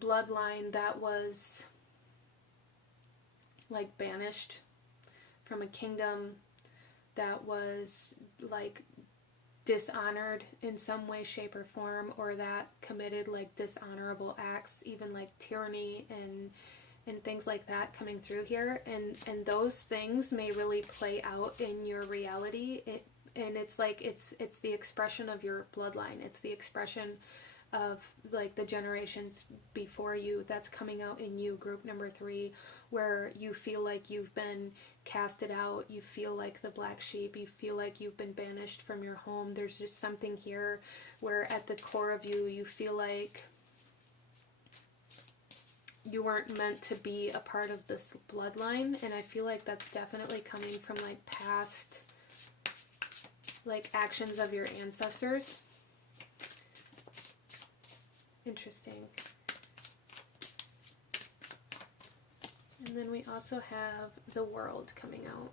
bloodline that was like banished from a kingdom, that was like dishonored in some way, shape, or form, or that committed like dishonorable acts, even like tyranny and things like that coming through here, and those things may really play out in your reality. And it's like it's the expression of your bloodline. It's the expression of like the generations before you that's coming out in you, group number 3, where you feel like you've been casted out, you feel like the black sheep, you feel like you've been banished from your home. There's just something here where at the core of you, you feel like you weren't meant to be a part of this bloodline. And I feel like that's definitely coming from like past like actions of your ancestors. Interesting. And then we also have the World coming out.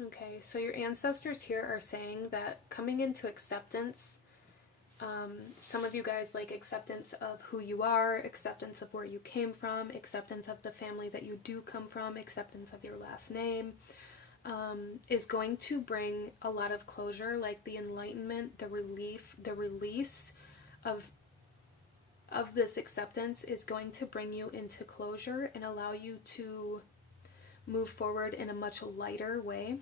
Okay, so your ancestors here are saying that coming into acceptance, some of you guys like acceptance of who you are, acceptance of where you came from, acceptance of the family that you do come from, acceptance of your last name, is going to bring a lot of closure, like the enlightenment, the relief, the release of this acceptance is going to bring you into closure and allow you to move forward in a much lighter way.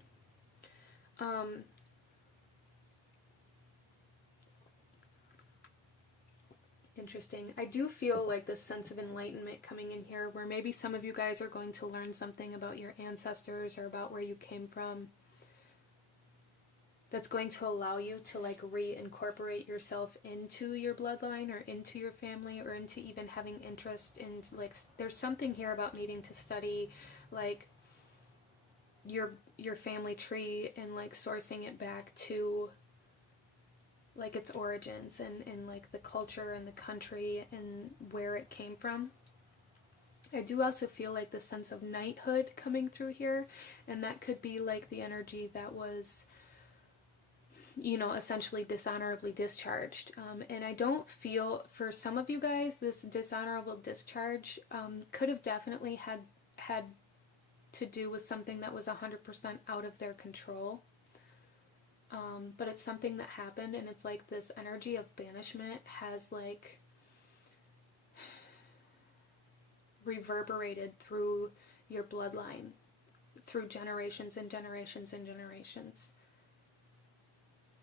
Interesting. I do feel like this sense of enlightenment coming in here, where maybe some of you guys are going to learn something about your ancestors or about where you came from, that's going to allow you to like reincorporate yourself into your bloodline or into your family, or into even having interest in like, there's something here about needing to study like your family tree and like sourcing it back to like its origins and like the culture and the country and where it came from. I do also feel like the sense of knighthood coming through here, and that could be like the energy that was, you know, essentially dishonorably discharged. And I don't feel, for some of you guys, this dishonorable discharge could have definitely had to do with something that was 100% out of their control. But it's something that happened, and it's like this energy of banishment has like reverberated through your bloodline, through generations and generations and generations.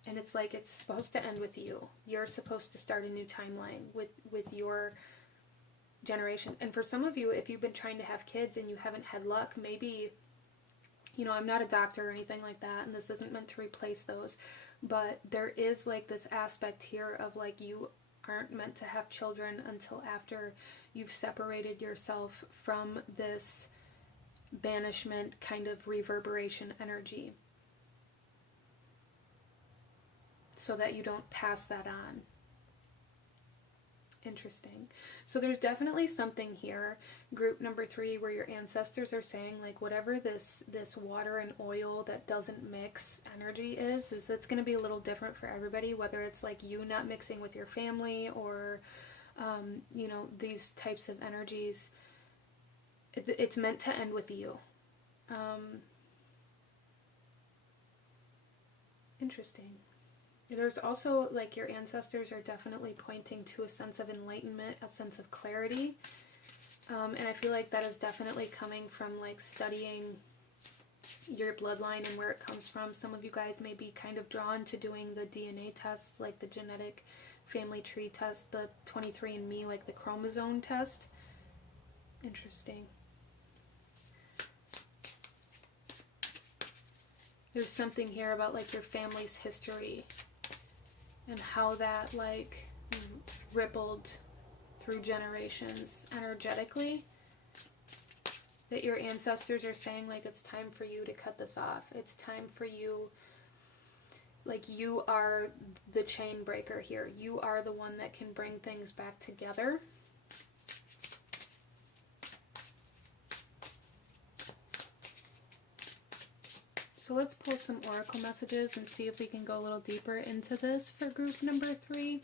And it's like it's supposed to end with you. You're supposed to start a new timeline with your generation. And for some of you, if you've been trying to have kids and you haven't had luck, maybe, you know, I'm not a doctor or anything like that, and this isn't meant to replace those, but there is like this aspect here of like you aren't meant to have children until after you've separated yourself from this banishment kind of reverberation energy, so that you don't pass that on. Interesting. So there's definitely something here, group number 3, where your ancestors are saying like whatever this water and oil that doesn't mix energy is it's going to be a little different for everybody, whether it's like you not mixing with your family or you know, these types of energies. It's meant to end with you. Interesting. There's also like your ancestors are definitely pointing to a sense of enlightenment, a sense of clarity. And I feel like that is definitely coming from like studying your bloodline and where it comes from. Some of you guys may be kind of drawn to doing the DNA tests, like the genetic family tree test, the 23andMe, like the chromosome test. Interesting. There's something here about like your family's history and how that like rippled through generations energetically, that your ancestors are saying like it's time for you to cut this off. It's time for you, like you are the chain breaker here. You are the one that can bring things back together. So let's pull some oracle messages and see if we can go a little deeper into this for group number 3.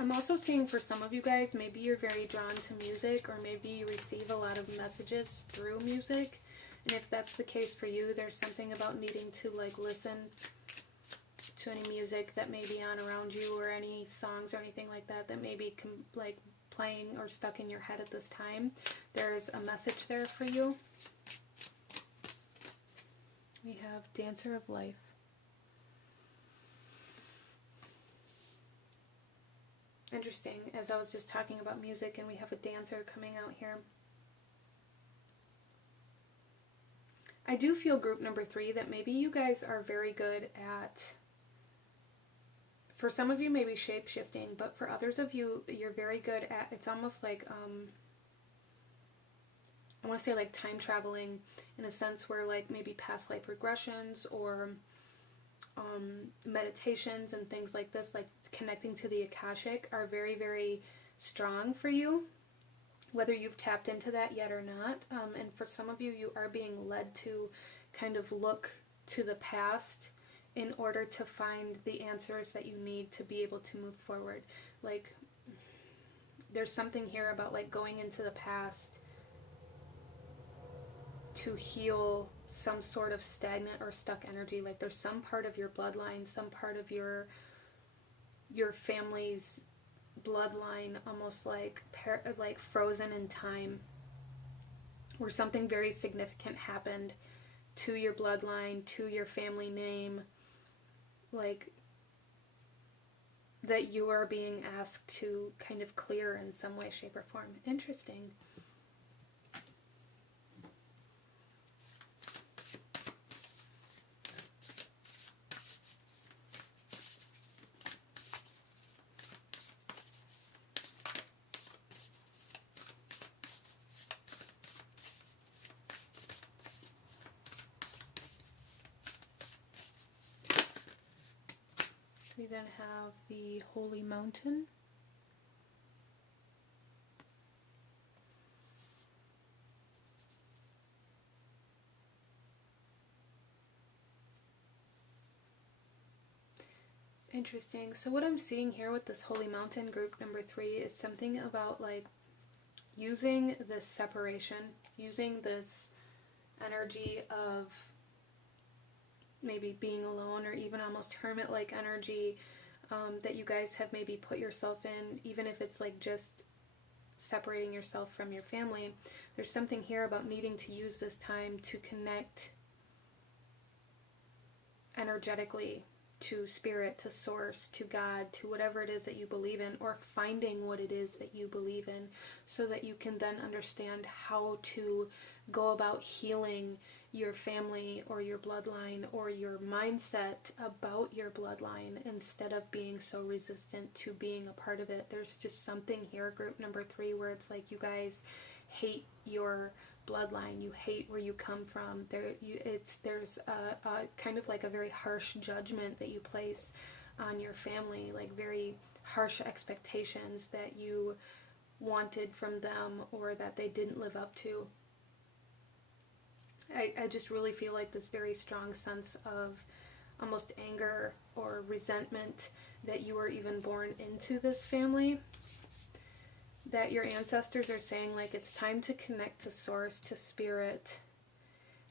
I'm also seeing for some of you guys, maybe you're very drawn to music, or maybe you receive a lot of messages through music. And if that's the case for you, there's something about needing to like listen to any music that may be on around you, or any songs or anything like that that may be like playing or stuck in your head at this time. There's a message there for you. We have Dancer of Life. Interesting, as I was just talking about music, and we have a dancer coming out here. I do feel group number 3 that maybe you guys are very good at, for some of you maybe shape-shifting, but for others of you, you're very good at, it's almost like, I want to say like time traveling, in a sense where like maybe past life regressions or meditations and things like this, like connecting to the Akashic, are very, very strong for you, whether you've tapped into that yet or not. And for some of you, you are being led to kind of look to the past in order to find the answers that you need to be able to move forward. Like, there's something here about like going into the past to heal some sort of stagnant or stuck energy. Like there's some part of your bloodline, some part of your family's bloodline, almost like frozen in time, where something very significant happened to your bloodline, to your family name, like that you are being asked to kind of clear in some way, shape, or form. Interesting. We then have the Holy Mountain. Interesting. So what I'm seeing here with this Holy Mountain, group number 3, is something about like using this separation, using this energy of maybe being alone, or even almost hermit-like energy that you guys have maybe put yourself in, even if it's like just separating yourself from your family. There's something here about needing to use this time to connect energetically to spirit, to source, to God, to whatever it is that you believe in, or finding what it is that you believe in, so that you can then understand how to go about healing your family or your bloodline or your mindset about your bloodline, instead of being so resistant to being a part of it. There's just something here, group number 3, where it's like you guys hate your bloodline, you hate where you come from. There's a kind of like a very harsh judgment that you place on your family, like very harsh expectations that you wanted from them or that they didn't live up to. I just really feel like this very strong sense of almost anger or resentment that you were even born into this family, that your ancestors are saying like it's time to connect to source, to spirit,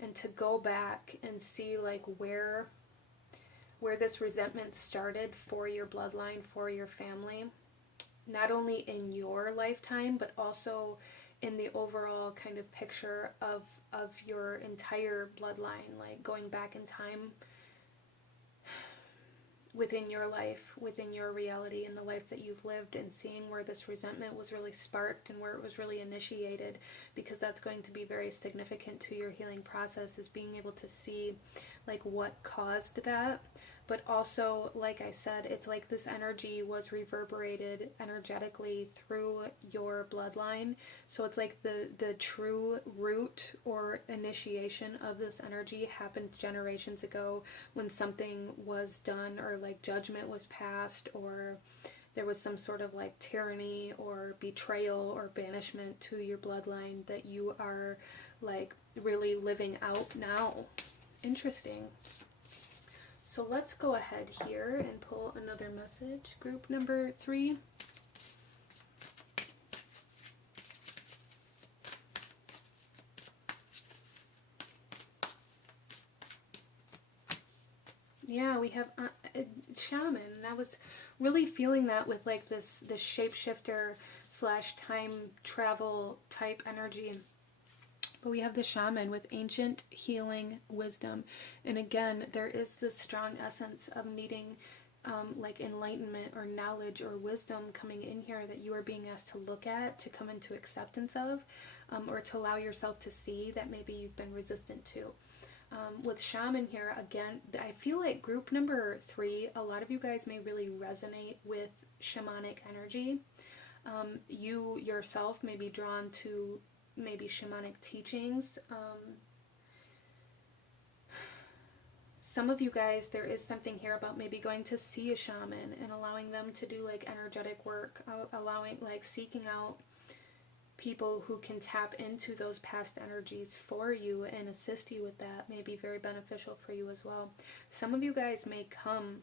and to go back and see like where this resentment started for your bloodline, for your family, not only in your lifetime but also in the overall kind of picture of your entire bloodline, like going back in time within your life, within your reality, in the life that you've lived, and seeing where this resentment was really sparked and where it was really initiated, because that's going to be very significant to your healing process, is being able to see like what caused that. But also, like I said, it's like this energy was reverberated energetically through your bloodline. So it's like the true root or initiation of this energy happened generations ago, when something was done, or like judgment was passed, or there was some sort of like tyranny or betrayal or banishment to your bloodline that you are like really living out now. Interesting. So let's go ahead here and pull another message. Group number 3. Yeah, we have shaman. And I was really feeling that with like this shapeshifter slash time travel type energy. But we have the shaman with ancient healing wisdom. And again, there is this strong essence of needing like enlightenment or knowledge or wisdom coming in here that you are being asked to look at, to come into acceptance of, or to allow yourself to see that maybe you've been resistant to. With shaman here, again, I feel like group number 3, a lot of you guys may really resonate with shamanic energy. You yourself may be drawn to maybe shamanic teachings. Some of you guys, there is something here about maybe going to see a shaman and allowing them to do like energetic work, allowing like seeking out people who can tap into those past energies for you and assist you with that may be very beneficial for you as well. Some of you guys may come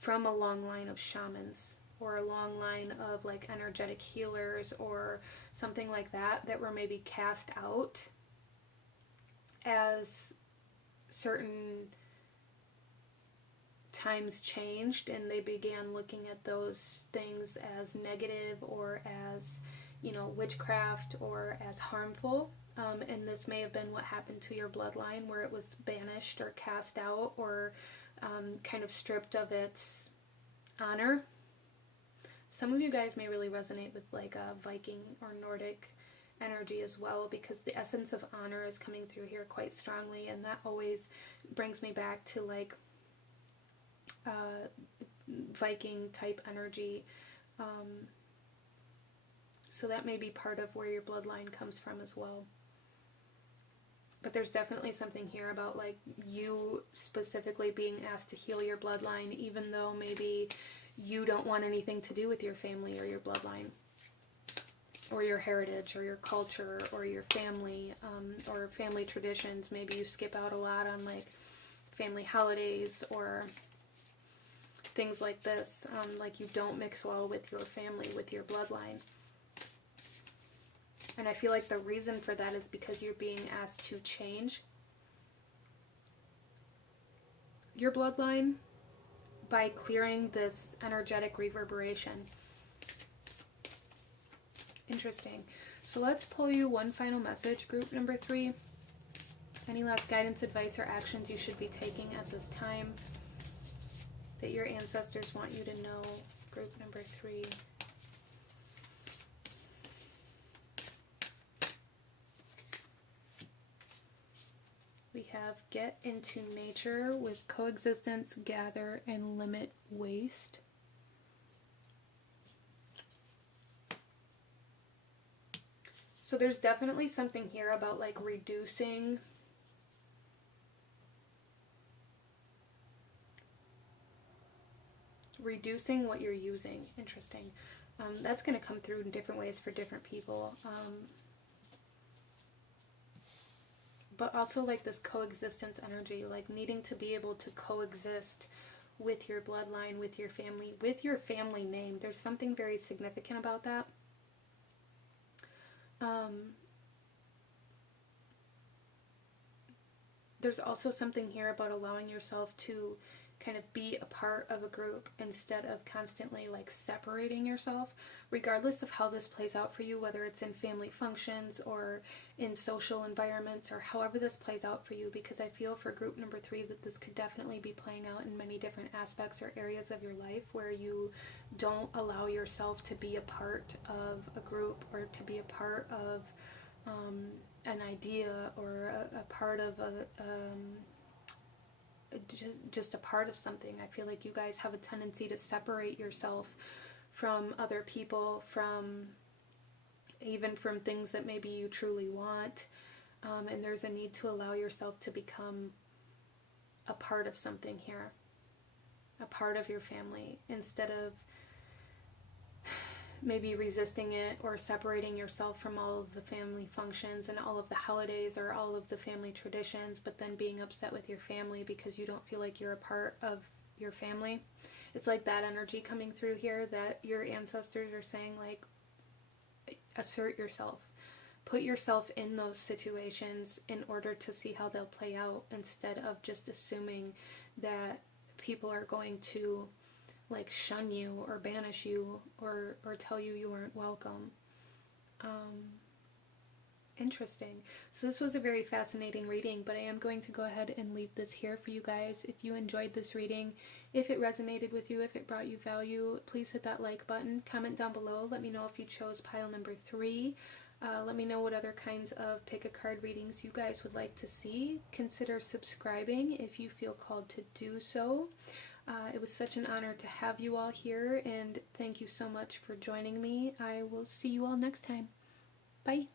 from a long line of shamans or a long line of like energetic healers or something like that that were maybe cast out as certain times changed and they began looking at those things as negative or as, you know, witchcraft or as harmful. And this may have been what happened to your bloodline, where it was banished or cast out or kind of stripped of its honor. Some of you guys may really resonate with like a Viking or Nordic energy as well, because the essence of honor is coming through here quite strongly, and that always brings me back to like Viking type energy. So that may be part of where your bloodline comes from as well. But there's definitely something here about like you specifically being asked to heal your bloodline, even though maybe you don't want anything to do with your family or your bloodline or your heritage or your culture or your family or family traditions. Maybe you skip out a lot on like family holidays or things like this, like you don't mix well with your family, with your bloodline. And I feel like the reason for that is because you're being asked to change your bloodline by clearing this energetic reverberation. Interesting. So let's pull you one final message, group number 3. Any last guidance, advice, or actions you should be taking at this time that your ancestors want you to know, group number 3. We have get into nature with coexistence, gather, and limit waste. So there's definitely something here about like reducing what you're using. Interesting. That's going to come through in different ways for different people. But also like this coexistence energy, like needing to be able to coexist with your bloodline, with your family name. There's something very significant about that. There's also something here about allowing yourself to kind of be a part of a group instead of constantly like separating yourself, regardless of how this plays out for you, whether it's in family functions or in social environments or however this plays out for you, because I feel for group number 3 that this could definitely be playing out in many different aspects or areas of your life where you don't allow yourself to be a part of a group or to be a part of an idea or a part of just a part of something. I feel like you guys have a tendency to separate yourself from other people, even from things that maybe you truly want, and there's a need to allow yourself to become a part of something here, a part of your family, instead of maybe resisting it or separating yourself from all of the family functions and all of the holidays or all of the family traditions, but then being upset with your family because you don't feel like you're a part of your family. It's like that energy coming through here that your ancestors are saying, like, assert yourself. Put yourself in those situations in order to see how they'll play out, instead of just assuming that people are going to like shun you or banish you or tell you you aren't welcome. Interesting. So this was a very fascinating reading, but I am going to go ahead and leave this here for you guys. If you enjoyed this reading, if it resonated with you, if it brought you value, please hit that like button. Comment down below. Let me know if you chose pile number 3. Let me know what other kinds of pick a card readings you guys would like to see. Consider subscribing if you feel called to do so. It was such an honor to have you all here, and thank you so much for joining me. I will see you all next time. Bye.